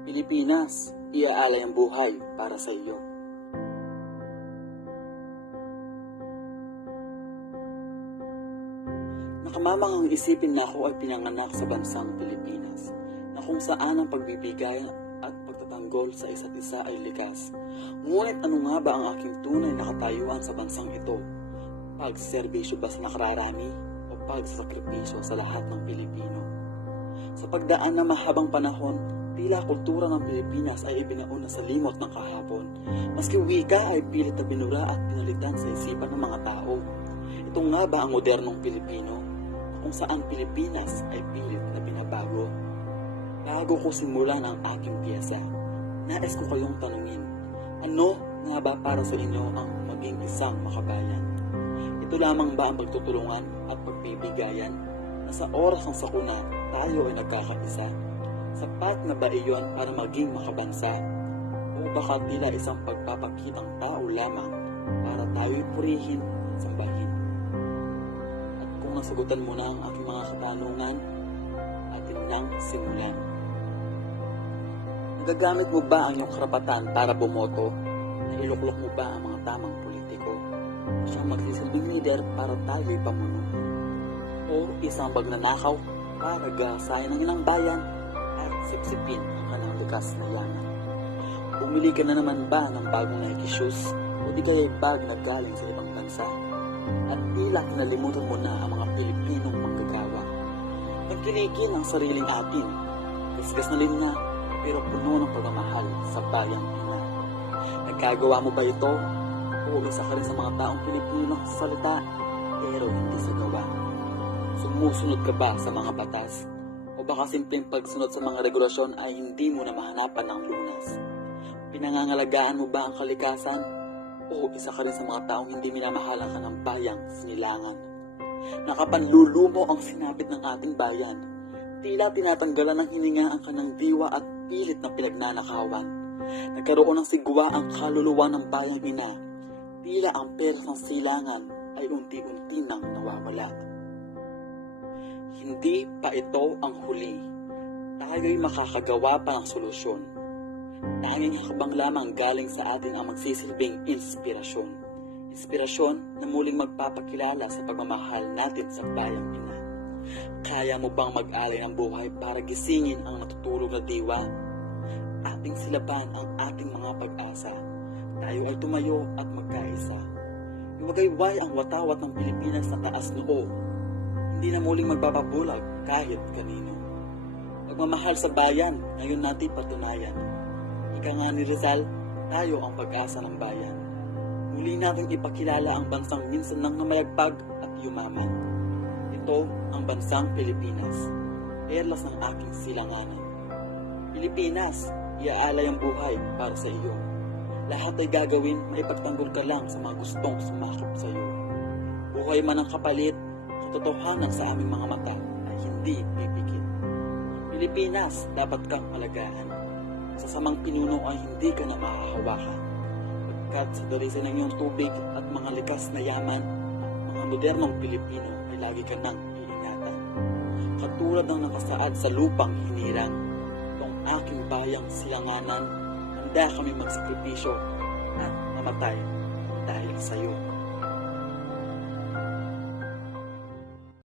Pilipinas, iaalay ang buhay para sa iyo. Nakamamangang isipin na ako ay pinanganak sa bansang Pilipinas, na kung saan ang pagbibigayan at pagtatanggol sa isa't isa ay likas. Ngunit ano nga ba ang aking tunay na katayuan sa bansang ito? Pagserbisyo ba sa nakararami o pagsakripisyo sa lahat ng Pilipino? Sa pagdaan ng mahabang panahon, tila kultura ng Pilipinas ay ibinaon na sa limot ng kahapon. Maski wika ay pilit na binura at pinalitan sa isipan ng mga tao. Ito nga ba ang modernong Pilipino? Kung saan Pilipinas ay pilit na binabago? Bago ko simulan ang aking piyesa, nais ko kayong tanungin, ano nga ba para sa inyo ang maging isang makabayan? Ito lamang ba ang pagtutulungan at pagbibigayan na sa oras ng sakuna tayo ay nagkakaisa? Sapat na ba iyon para maging makabansa? O baka tila isang pagpapakitang tao lamang para tayo'y purihin at sambahin? At kung nasagutan mo na ang aking mga katanungan, atin nang simulan. Nagagamit mo ba ang iyong karapatan para bumoto? Nailuklok mo ba ang mga tamang politiko? Siyang magsisilbing leader para tayo'y pamunuhin? O isang pagnanakaw para gasayan ng ilang bayan at sipsipin ang kanang likas na yaman? Bumili ka na naman ba ng bagong Nike shoes o di kaya bag na galing sa ibang bansa? At tila kinalimutan mo na ang mga Pilipinong manggagawa. Nagkiligin ang sariling atin, gasgas na linya, pero puno ng pagmamahal sa bayang ina. Nagkagawa mo ba ito? O isa ka rin sa mga taong Pilipino sa salita, pero hindi sa gawa? Sumusunod ka ba sa mga batas? O baka simpleng pagsunod sa mga regulasyon ay hindi mo na mahanapan ng lunas? Pinangangalagaan mo ba ang kalikasan? O isa ka rin sa mga taong hindi minamahalan ka ng bayang sinilangan? Nakapanlulumo ang sinapit ng ating bayan. Tila tinatanggalan ng hininga ang kanang diwa at pilit na pinagnanakawan. Nagkaroon ng sigwa ang kaluluwa ng bayang ina. Tila ang peras ng silangan ay unti-unti nang nawawala. Hindi pa ito ang huli. Tayo'y makakagawa pa ng solusyon. Tanging hakbang lamang galing sa atin ang magsisilbing inspirasyon. Inspirasyon na muling magpapakilala sa pagmamahal natin sa bayang ina. Kaya mo bang mag-alay ng buhay para gisingin ang natutulog na diwa? Ating silaban ang ating mga pag-asa. Tayo ay tumayo at magkaisa. Iwagayway ang watawat ng Pilipinas na taas noo. Hindi na muling magpapabulag kahit kanino. Pagmamahal sa bayan, ngayon natin patunayan. Ika nga ni Rizal, tayo ang pag-asa ng bayan. Muli natin ipakilala ang bansang minsan nang namayagpag at yumaman. Ito ang bansang Pilipinas, perlas ng aking silanganan. Pilipinas, iaalay ang buhay para sa iyo. Lahat ay gagawin na ipagtanggol ka lang sa mga gustong sumakop sa iyo. Buhay man ang kapalit, katotohanan sa aming mga mata ay hindi pipikit. Pilipinas, dapat kang alagaan. Sa samang pinuno ay hindi ka na mahahawakan. Pagkat sa dalisan ng iyong tubig at mga likas na yaman, mga modernong Pilipino ay lagi ka nang iingatan. Katulad ng nakasaad sa lupang hinirang, itong aking bayang silanganan, handa kami magsakripisyo at mamatay dahil sa iyo.